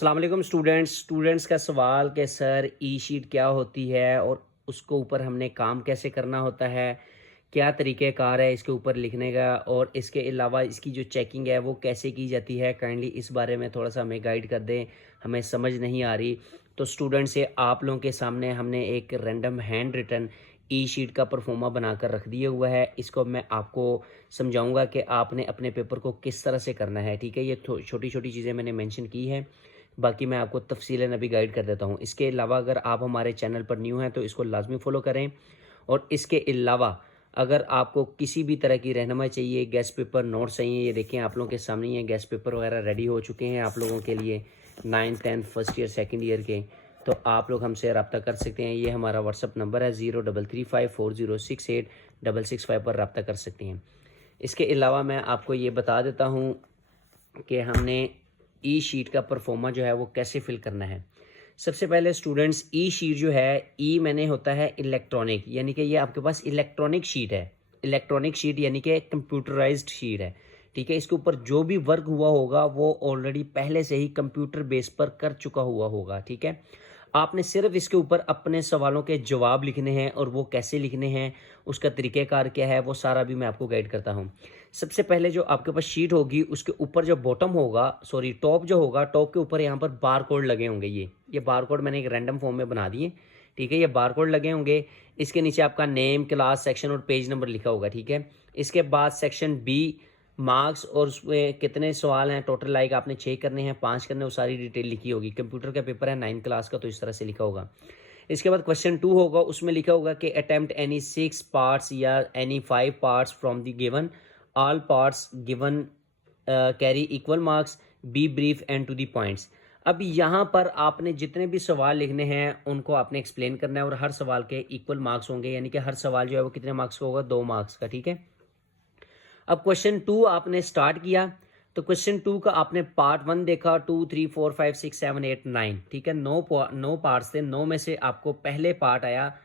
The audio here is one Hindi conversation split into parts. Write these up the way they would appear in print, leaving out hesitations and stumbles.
अस्सलाम वालेकुम स्टूडेंट्स का सवाल कि सर ई शीट क्या होती है और उसको ऊपर हमने काम कैसे करना होता है, क्या तरीक़ेकार है इसके ऊपर लिखने का और इसके अलावा इसकी जो चेकिंग है वो कैसे की जाती है। काइंडली इस बारे में थोड़ा सा हमें गाइड कर दें, हमें समझ नहीं आ रही। तो स्टूडेंट से आप लोगों के सामने हमने एक रैंडम हैंड रिटन ई शीट का परफॉर्मा बनाकर रख दिया हुआ है। इसको मैं आपको समझाऊंगा कि आपने अपने पेपर को किस तरह से करना है। ठीक है, ये छोटी छोटी चीज़ें मैंने मेंशन की हैं, बाकी मैं आपको तफसीलन अभी गाइड कर देता हूँ। इसके अलावा अगर आप हमारे चैनल पर न्यू हैं तो इसको लाजमी फ़ॉलो करें। और इसके अलावा अगर आपको किसी भी तरह की रहनुमाई चाहिए, गेस्ट पेपर नोट्स चाहिए, ये देखें आप लोगों के सामने ये गेस्ट पेपर वगैरह रेडी हो चुके हैं आप लोगों के लिए 9th 10th first year second year के। तो आप लोग हमसे रब्ता कर सकते हैं। ये हमारा व्हाट्सअप नंबर है 0335406865 पर रब्ता कर सकते हैं। इसके अलावा मैं आपको ये बता देता हूँ कि हमने ई शीट का परफॉर्मा जो है वो कैसे फिल करना है। सबसे पहले स्टूडेंट्स, ई शीट जो है, ई मैंने होता है इलेक्ट्रॉनिक, यानी कि ये आपके पास इलेक्ट्रॉनिक शीट है। इलेक्ट्रॉनिक शीट यानी कि कंप्यूटराइज्ड शीट है। ठीक है, इसके ऊपर जो भी वर्क हुआ होगा वो ऑलरेडी पहले से ही कंप्यूटर बेस पर कर चुका हुआ होगा। ठीक है, आपने सिर्फ इसके ऊपर अपने सवालों के जवाब लिखने हैं और वो कैसे लिखने हैं, उसका तरीक़ेकार क्या है, वो सारा भी मैं आपको गाइड करता हूँ। सबसे पहले जो आपके पास शीट होगी उसके ऊपर जो बॉटम होगा, सॉरी टॉप जो होगा, टॉप के ऊपर यहाँ पर बार कोड लगे होंगे। ये बार कोड मैंने एक रैंडम फॉर्म में बना दिए। ठीक है, ये बार कोड लगे होंगे। इसके नीचे आपका नेम, क्लास, सेक्शन और पेज नंबर लिखा होगा। ठीक है, इसके बाद सेक्शन बी मार्क्स और उसमें कितने सवाल हैं टोटल, लाइक आपने 6 करने हैं, 5 करने, वो सारी डिटेल लिखी होगी। कंप्यूटर का पेपर है 9th क्लास का, तो इस तरह से लिखा होगा। इसके बाद क्वेश्चन 2 होगा, उसमें लिखा होगा कि अटेम्प्ट एनी 6 पार्ट्स या any 5 parts from the given, all parts given carry equal marks, be brief and to the points. अब यहाँ पर आपने जितने भी सवाल लिखने हैं उनको आपने एक्सप्लेन करना है और हर सवाल के इक्वल मार्क्स होंगे, यानी कि हर सवाल जो है वो कितने मार्क्स का होगा, 2 मार्क्स का। ठीक है, अब क्वेश्चन 2 आपने स्टार्ट किया तो क्वेश्चन 2 का आपने पार्ट 1 देखा, 2 3 4 5 6 7 8 9। ठीक है, 9 पार्ट्स थे, 9 में से आपको पहले पार्ट आया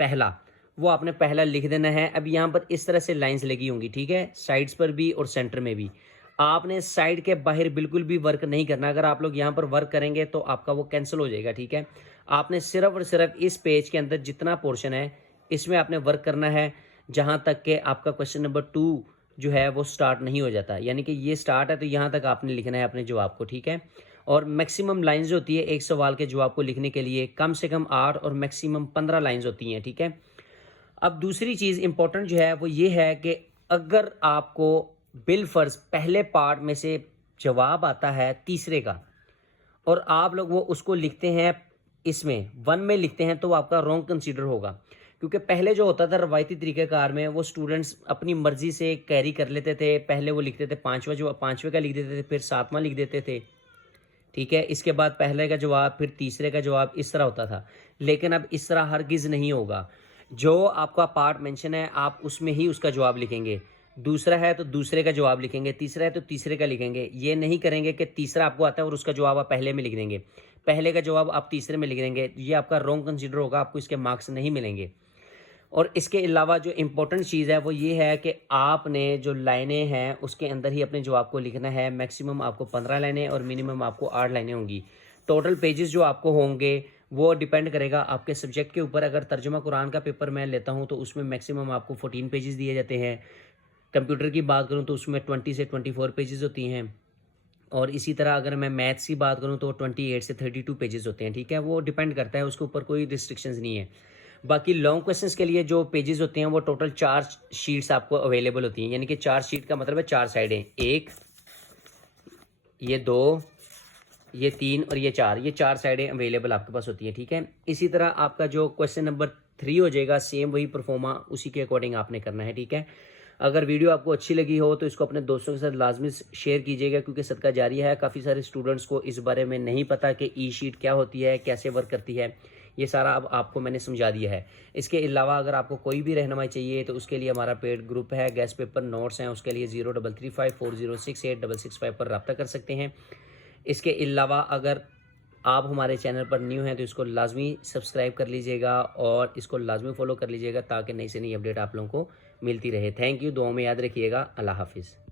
पहला, वो आपने पहला लिख देना है। अब यहाँ पर इस तरह से लाइंस लगी होंगी। ठीक है, साइड्स पर भी और सेंटर में भी। आपने साइड के बाहर बिल्कुल भी वर्क नहीं करना। अगर आप लोग यहाँ पर वर्क करेंगे तो आपका वो कैंसिल हो जाएगा। ठीक है, आपने सिर्फ और सिर्फ इस पेज के अंदर जितना पोर्शन है इसमें आपने वर्क करना है, जहाँ तक के आपका क्वेश्चन नंबर 2 जो है वो स्टार्ट नहीं हो जाता। यानी कि ये स्टार्ट है तो यहाँ तक आपने लिखना है अपने जवाब को। ठीक है, और मैक्सिमम लाइंस होती है एक सवाल के जवाब को लिखने के लिए, कम से कम 8 और मैक्सिमम 15 लाइंस होती हैं। ठीक है, अब दूसरी चीज़ इंपॉर्टेंट जो है वो ये है कि अगर आपको बिलफर्ज पहले पार्ट में से जवाब आता है तीसरे का और आप लोग वो उसको लिखते हैं इसमें 1 में लिखते हैं, तो आपका रॉन्ग कंसीडर होगा। क्योंकि पहले जो होता था रवायती तरीक़ेकार में, वो स्टूडेंट्स अपनी मर्जी से कैरी कर लेते थे। पहले वो लिखते थे 5वां, जो 5वें का लिख देते थे, फिर 7वां लिख देते थे। ठीक है, इसके बाद पहले का जवाब, फिर तीसरे का जवाब, इस तरह होता था। लेकिन अब इस तरह हरगिज़ नहीं होगा। जो आपका पार्ट मेंशन है आप उसमें ही उसका जवाब लिखेंगे। दूसरा है तो दूसरे का जवाब लिखेंगे, तीसरा है तो तीसरे का लिखेंगे। ये नहीं करेंगे कि तीसरा आपको आता है और उसका जवाब आप पहले में लिख देंगे, पहले का जवाब आप तीसरे में लिख देंगे। ये आपका रॉन्ग कंसीडर होगा, आपको इसके मार्क्स नहीं मिलेंगे। और इसके अलावा जो इम्पोर्टेंट चीज़ है वो ये है कि आपने जो लाइनें हैं उसके अंदर ही अपने जवाब को लिखना है। मैक्सिमम आपको 15 लाइनें और मिनिमम आपको 8 लाइनें होंगी। टोटल पेजेस जो आपको होंगे वो डिपेंड करेगा आपके सब्जेक्ट के ऊपर। अगर तर्जुमा कुरान का पेपर मैं लेता हूँ तो उसमें मैक्सिमम आपको 14 पेजेस दिए जाते हैं। कंप्यूटर की बात करूँ तो उसमें 20 से 24 पेजेस होती हैं। और इसी तरह अगर मैं मैथ्स की बात करूँ तो 28 से 32 पेजेस होते हैं। ठीक है, वो डिपेंड करता है, उसके ऊपर कोई रिस्ट्रिक्शंस नहीं है। बाकी लॉन्ग क्वेश्चंस के लिए जो पेजेस होते हैं वो टोटल 4 शीट्स आपको अवेलेबल होती हैं। यानी कि 4 शीट का मतलब है 4 साइडें, 1, ये 2, ये 3 और ये 4, ये 4 साइडें अवेलेबल आपके पास होती हैं। ठीक है, इसी तरह आपका जो क्वेश्चन नंबर 3 हो जाएगा, सेम वही परफॉर्मा उसी के अकॉर्डिंग आपने करना है। ठीक है, अगर वीडियो आपको अच्छी लगी हो तो इसको अपने दोस्तों के साथ लाजमी शेयर कीजिएगा, क्योंकि सदका जारिया है। काफ़ी सारे स्टूडेंट्स को इस बारे में नहीं पता कि ई शीट क्या होती है, कैसे वर्क करती है। ये सारा अब आपको मैंने समझा दिया है। इसके अलावा अगर आपको कोई भी रहनुमाई चाहिए तो उसके लिए हमारा पेड ग्रुप है, गेस्ट पेपर नोट्स हैं, उसके लिए 0335406865 पर रब्ता कर सकते हैं। इसके अलावा अगर आप हमारे चैनल पर न्यू हैं तो इसको लाजमी सब्सक्राइब कर लीजिएगा और इसको लाजमी फॉलो कर लीजिएगा, ताकि नई से नई अपडेट आप लोगों को मिलती रहे। थैंक यू, दुआ में याद रखिएगा। अल्लाह हाफिज़।